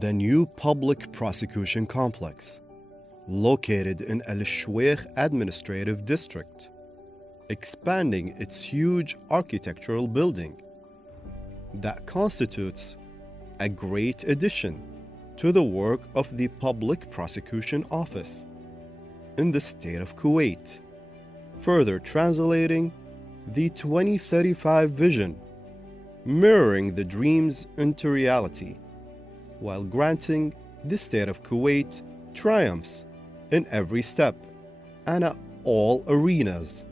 The new public prosecution complex, located in Al Shweikh Administrative District, expanding its huge architectural building that constitutes a great addition to the work of the Public Prosecution Office in the state of Kuwait, further translating the 2035 vision, mirroring the dreams into reality, while granting the state of Kuwait triumphs in every step and at all arenas.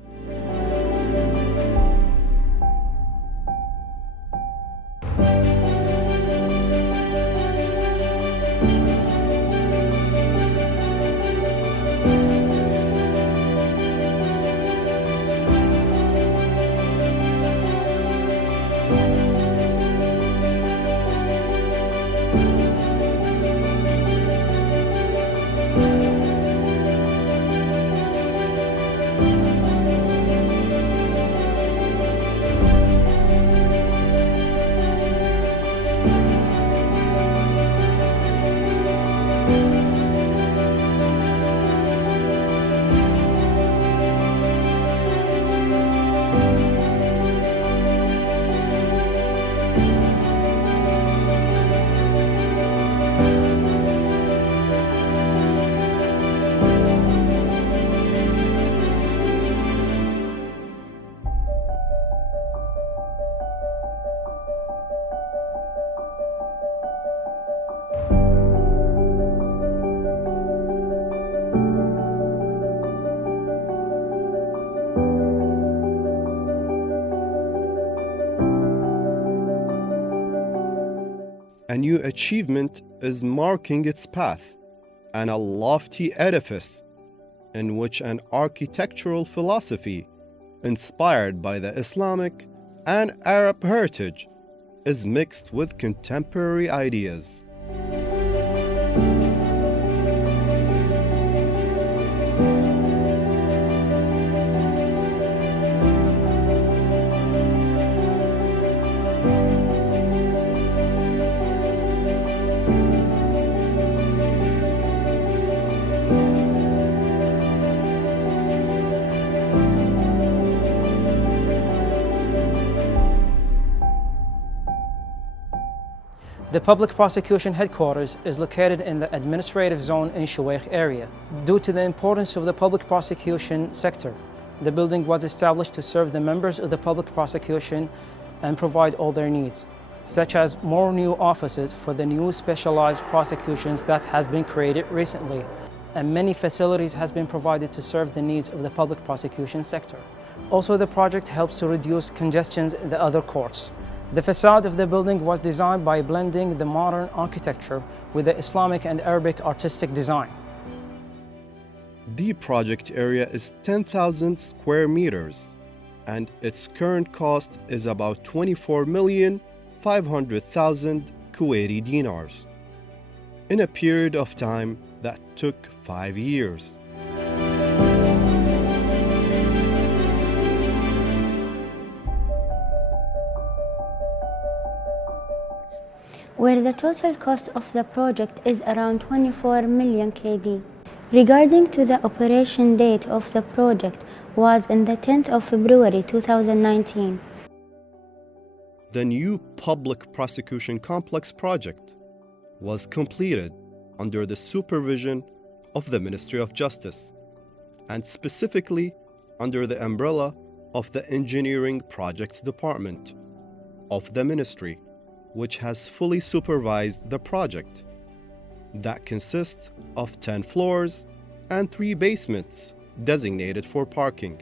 A new achievement is marking its path, and a lofty edifice in which an architectural philosophy inspired by the Islamic and Arab heritage is mixed with contemporary ideas. The Public Prosecution Headquarters is located in the administrative zone in Shweikh area. Due to the importance of the public prosecution sector, the building was established to serve the members of the public prosecution and provide all their needs, such as more new offices for the new specialized prosecutions that has been created recently, and many facilities has been provided to serve the needs of the public prosecution sector. Also, the project helps to reduce congestion in the other courts. The facade of the building was designed by blending the modern architecture with the Islamic and Arabic artistic design. The project area is 10,000 square meters, and its current cost is about 24,500,000 Kuwaiti dinars, in a period of time that took 5 years. Where the total cost of the project is around 24 million KD. Regarding to the operation date of the project was in the 10th of February 2019. The new public prosecution complex project was completed under the supervision of the Ministry of Justice, and specifically under the umbrella of the Engineering Projects Department of the Ministry, which has fully supervised the project that consists of 10 floors and 3 basements designated for parking.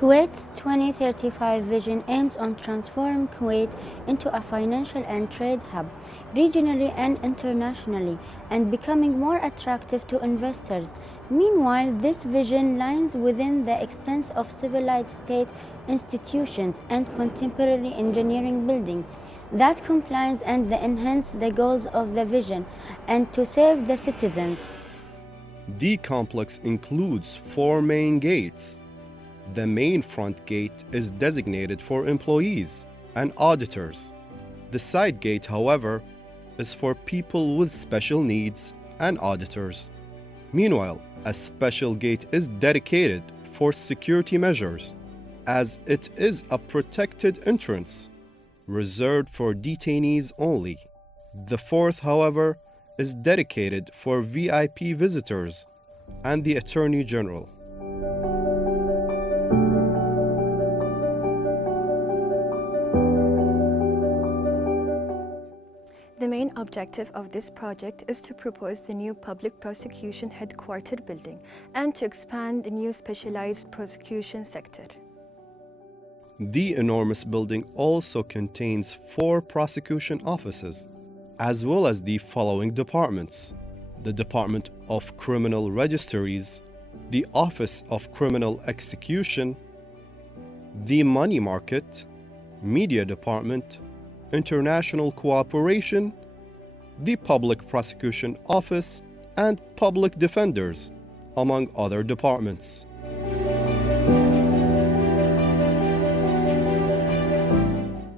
Kuwait's 2035 vision aims on transforming Kuwait into a financial and trade hub, regionally and internationally, and becoming more attractive to investors. Meanwhile, this vision lies within the extent of civilized state institutions and contemporary engineering building that complies and enhance the goals of the vision and to serve the citizens. The complex includes 4 main gates. The main front gate is designated for employees and auditors. The side gate, however, is for people with special needs and auditors. Meanwhile, a special gate is dedicated for security measures, as it is a protected entrance, reserved for detainees only. The fourth, however, is dedicated for VIP visitors and the Attorney General. The main objective of this project is to propose the new public prosecution headquarters building and to expand the new specialized prosecution sector. The enormous building also contains 4 prosecution offices, as well as the following departments: the Department of Criminal Registries, the Office of Criminal Execution, the Money Market, Media Department, International Cooperation, the Public Prosecution Office, and Public Defenders, among other departments.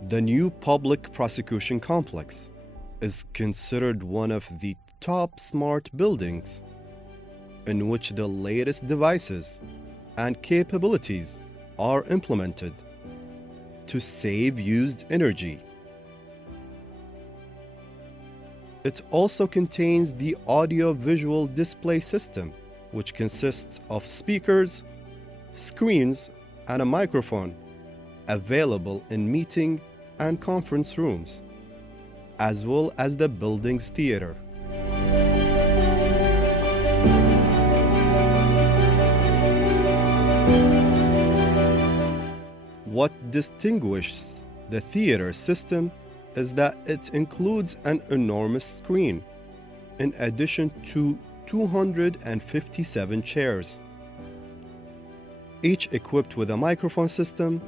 The new public prosecution complex is considered one of the top smart buildings in which the latest devices and capabilities are implemented to save used energy. It also contains the audio-visual display system, which consists of speakers, screens, and a microphone available in meeting and conference rooms, as well as the building's theater. What distinguishes the theater system is that it includes an enormous screen, in addition to 257 chairs, each equipped with a microphone system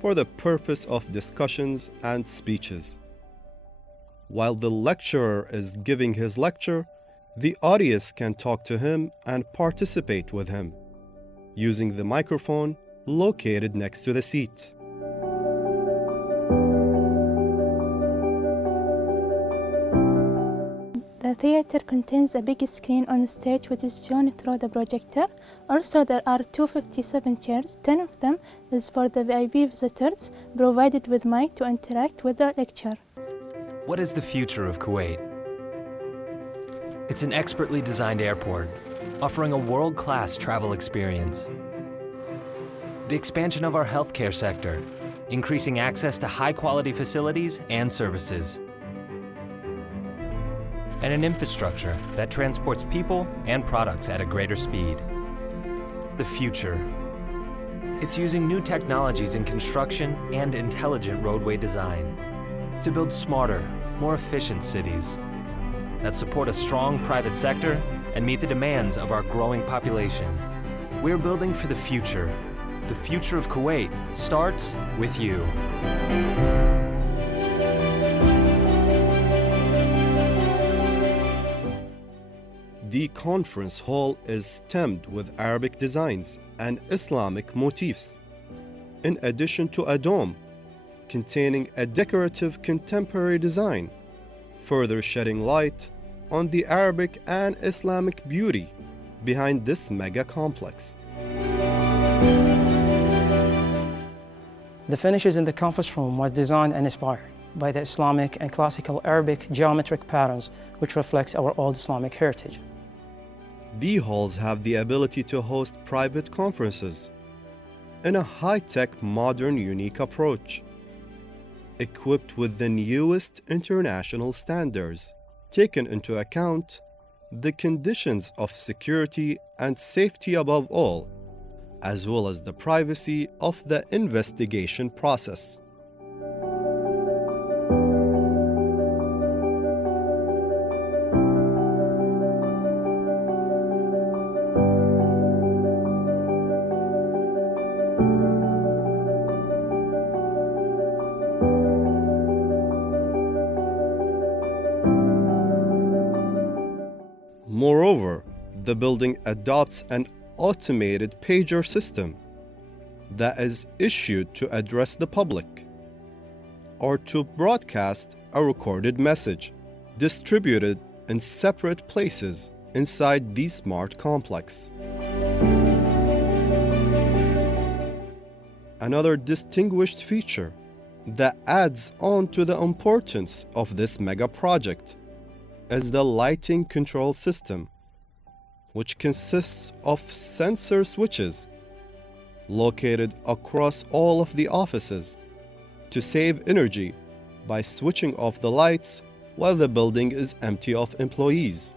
for the purpose of discussions and speeches. While the lecturer is giving his lecture, the audience can talk to him and participate with him, using the microphone located next to the seat. The theater contains a big screen on stage which is shown through the projector. Also, there are 257 chairs. 10 of them is for the VIP visitors, provided with mic to interact with the lecturer. What is the future of Kuwait? It's an expertly designed airport, offering a world-class travel experience. The expansion of our healthcare sector, increasing access to high-quality facilities and services. And an infrastructure that transports people and products at a greater speed. The future. It's using new technologies in construction and intelligent roadway design to build smarter, more efficient cities that support a strong private sector and meet the demands of our growing population. We're building for the future. The future of Kuwait starts with you. The conference hall is stemmed with Arabic designs and Islamic motifs, in addition to a dome containing a decorative contemporary design, further shedding light on the Arabic and Islamic beauty behind this mega complex. The finishes in the conference room was designed and inspired by the Islamic and classical Arabic geometric patterns, which reflects our old Islamic heritage. The halls have the ability to host private conferences in a high-tech, modern, unique approach, equipped with the newest international standards, taking into account the conditions of security and safety above all, as well as the privacy of the investigation process. Moreover, the building adopts an automated pager system that is issued to address the public or to broadcast a recorded message distributed in separate places inside the smart complex. Another distinguished feature that adds on to the importance of this mega project is the lighting control system, which consists of sensor switches located across all of the offices to save energy by switching off the lights while the building is empty of employees.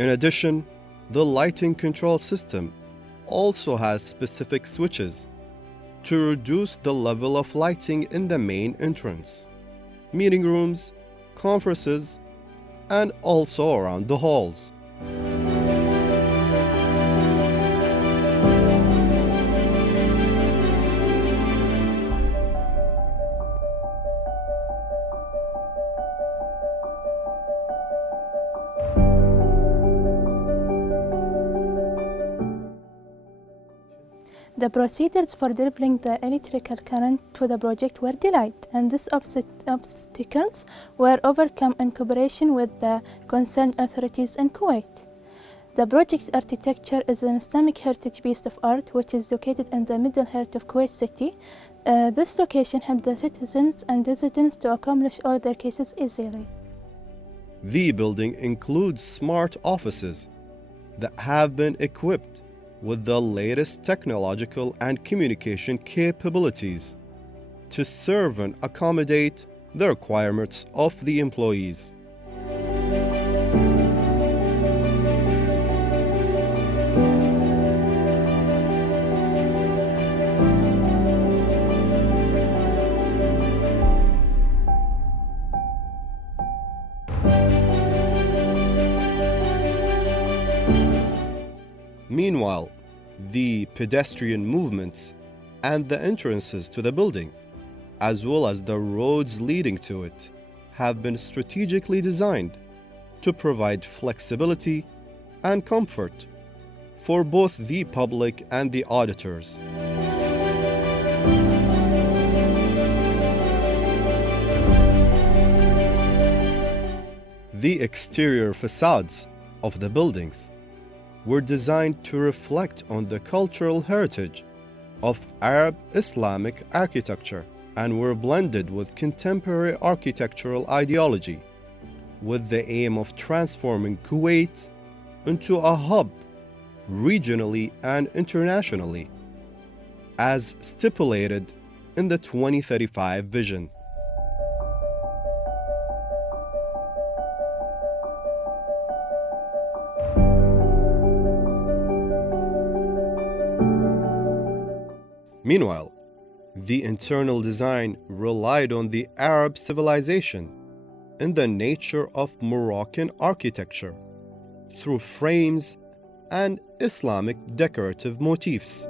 In addition, the lighting control system also has specific switches to reduce the level of lighting in the main entrance, meeting rooms, conferences, and also around the halls. The procedures for delivering the electrical current to the project were delayed, and these obstacles were overcome in cooperation with the concerned authorities in Kuwait. The project's architecture is an Islamic heritage piece of art which is located in the middle heart of Kuwait City. This location helped the citizens and residents to accomplish all their cases easily. The building includes smart offices that have been equipped with the latest technological and communication capabilities to serve and accommodate the requirements of the employees. Meanwhile, the pedestrian movements and the entrances to the building, as well as the roads leading to it, have been strategically designed to provide flexibility and comfort for both the public and the auditors. The exterior facades of the buildings were designed to reflect on the cultural heritage of Arab Islamic architecture and were blended with contemporary architectural ideology, with the aim of transforming Kuwait into a hub regionally and internationally, as stipulated in the 2035 vision. Meanwhile, the internal design relied on the Arab civilization and the nature of Moroccan architecture through frames and Islamic decorative motifs.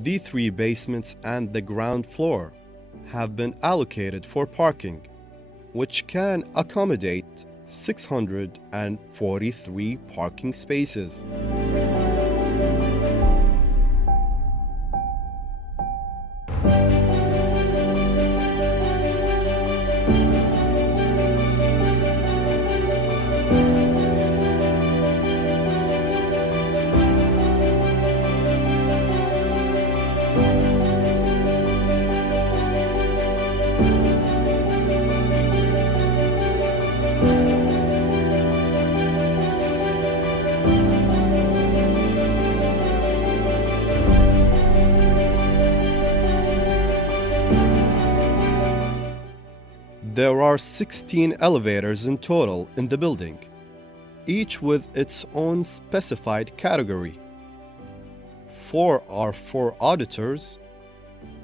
The 3 basements and the ground floor have been allocated for parking, which can accommodate 643 parking spaces. There are 16 elevators in total in the building, each with its own specified category. 4 are for auditors,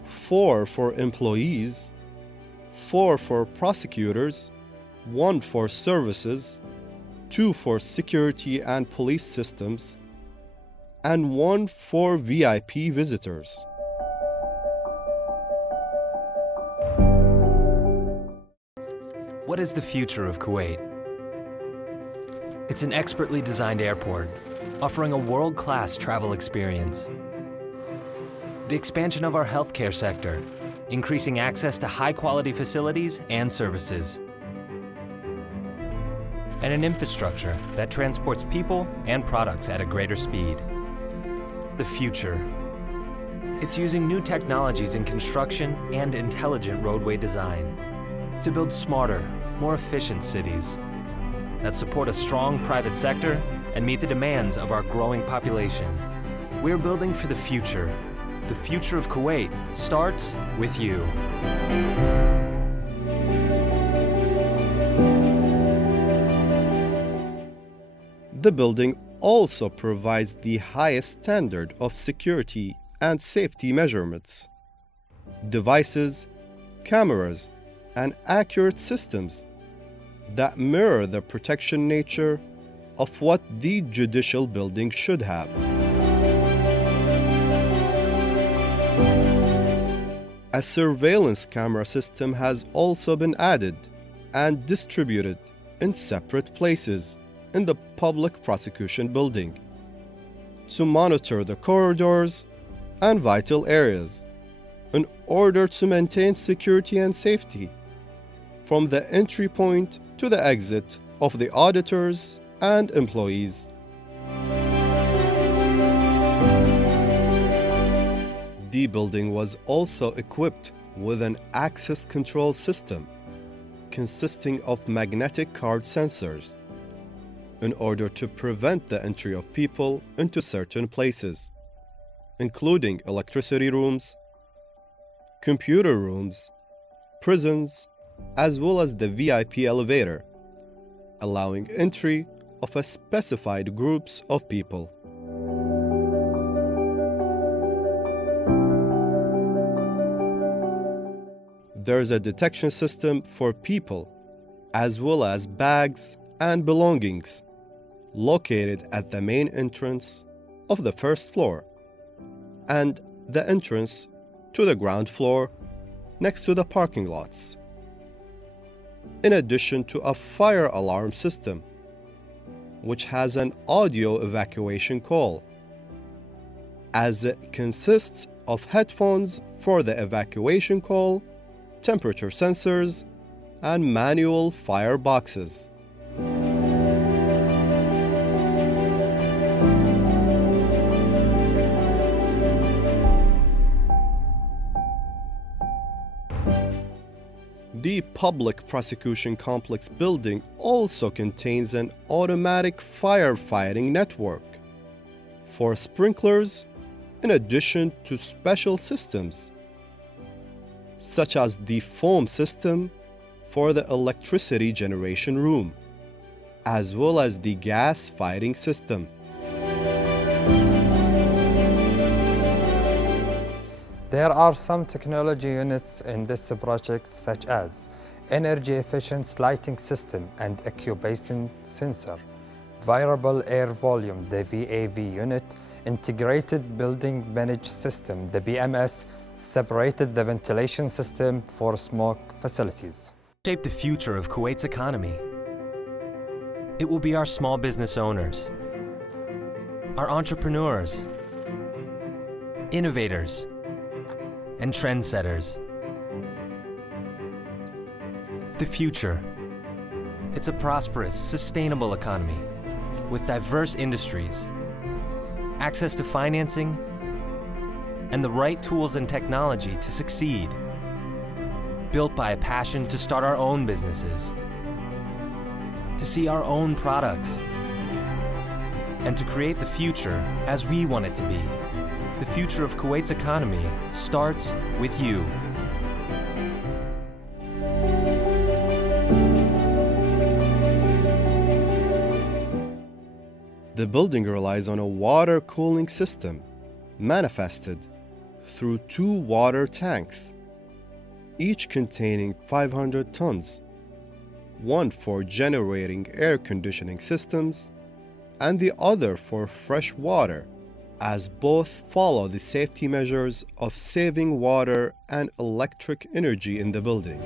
4 for employees, 4 for prosecutors, 1 for services, 2 for security and police systems, and 1 for VIP visitors. What is the future of Kuwait? It's an expertly designed airport, offering a world-class travel experience. The expansion of our healthcare sector, increasing access to high-quality facilities and services. And an infrastructure that transports people and products at a greater speed. The future. It's using new technologies in construction and intelligent roadway design to build smarter, more efficient cities that support a strong private sector and meet the demands of our growing population. We're building for the future. The future of Kuwait starts with you. The building also provides the highest standard of security and safety measurements. Devices, cameras, and accurate systems that mirror the protection nature of what the judicial building should have. A surveillance camera system has also been added and distributed in separate places in the public prosecution building to monitor the corridors and vital areas in order to maintain security and safety from the entry point to the exit of the auditors and employees. The building was also equipped with an access control system consisting of magnetic card sensors in order to prevent the entry of people into certain places, including electricity rooms, computer rooms, prisons, as well as the VIP elevator, allowing entry of a specified groups of people. There is a detection system for people, as well as bags and belongings, located at the main entrance of the first floor and the entrance to the ground floor next to the parking lots, in addition to a fire alarm system, which has an audio evacuation call, as it consists of headphones for the evacuation call, temperature sensors, and manual fire boxes. The public prosecution complex building also contains an automatic firefighting network for sprinklers, in addition to special systems such as the foam system for the electricity generation room, as well as the gas fighting system. There are some technology units in this project, such as energy efficient lighting system and incubation sensor, variable air volume, the VAV unit, integrated building management system, the BMS, separated the ventilation system for smoke facilities. Shape the future of Kuwait's economy. It will be our small business owners, our entrepreneurs, innovators, and trendsetters. The future. It's a prosperous, sustainable economy with diverse industries, access to financing, and the right tools and technology to succeed. Built by a passion to start our own businesses, to see our own products, and to create the future as we want it to be. The future of Kuwait's economy starts with you. The building relies on a water cooling system manifested through 2 water tanks, each containing 500 tons, one for generating air conditioning systems and the other for fresh water, as both follow the safety measures of saving water and electric energy in the building.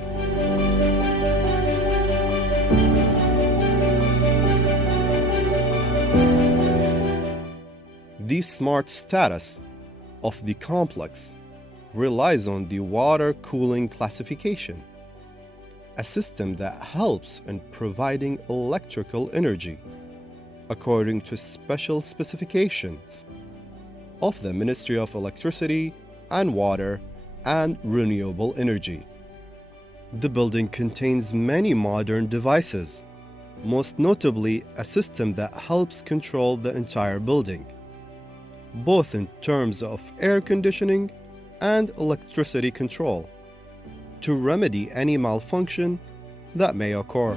The smart status of the complex relies on the water cooling classification, a system that helps in providing electrical energy according to special specifications of the Ministry of Electricity and Water and Renewable Energy. The building contains many modern devices, most notably a system that helps control the entire building, both in terms of air conditioning and electricity control, to remedy any malfunction that may occur.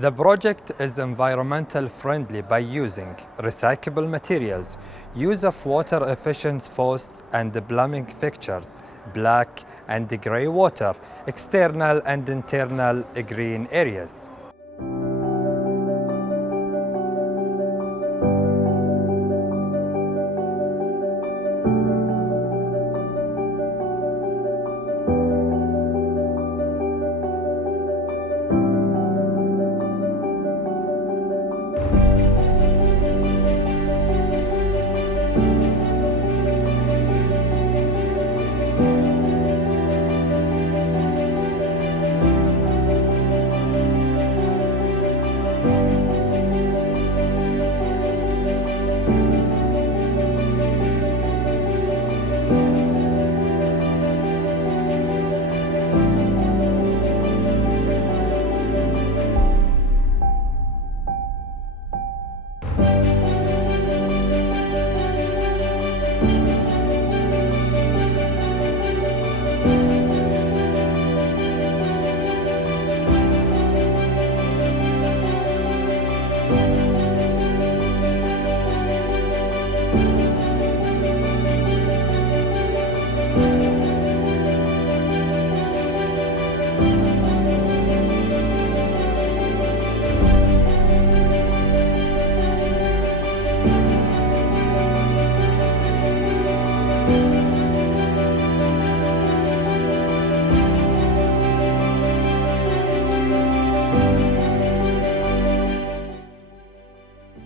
The project is environmental friendly by using recyclable materials, use of water-efficient faucets and plumbing fixtures, black and grey water, external and internal green areas.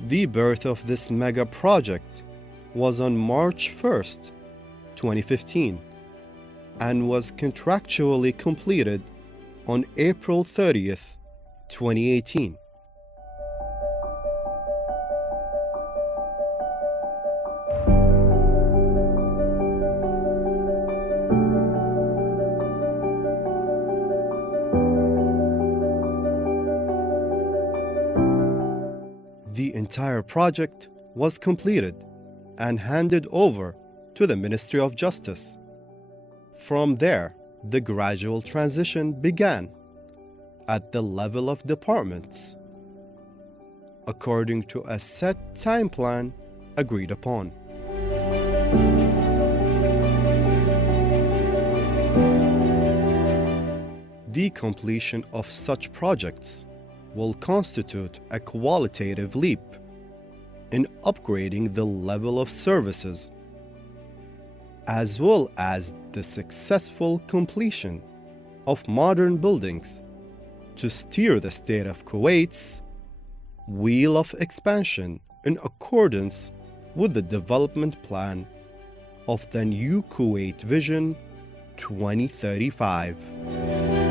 The birth of this mega project was on March 1st, 2015, and was contractually completed on April 30th, 2018. The entire project was completed and handed over to the Ministry of Justice. From there, the gradual transition began at the level of departments, according to a set time plan agreed upon. The completion of such projects will constitute a qualitative leap in upgrading the level of services, as well as the successful completion of modern buildings to steer the state of Kuwait's wheel of expansion in accordance with the development plan of the New Kuwait Vision 2035.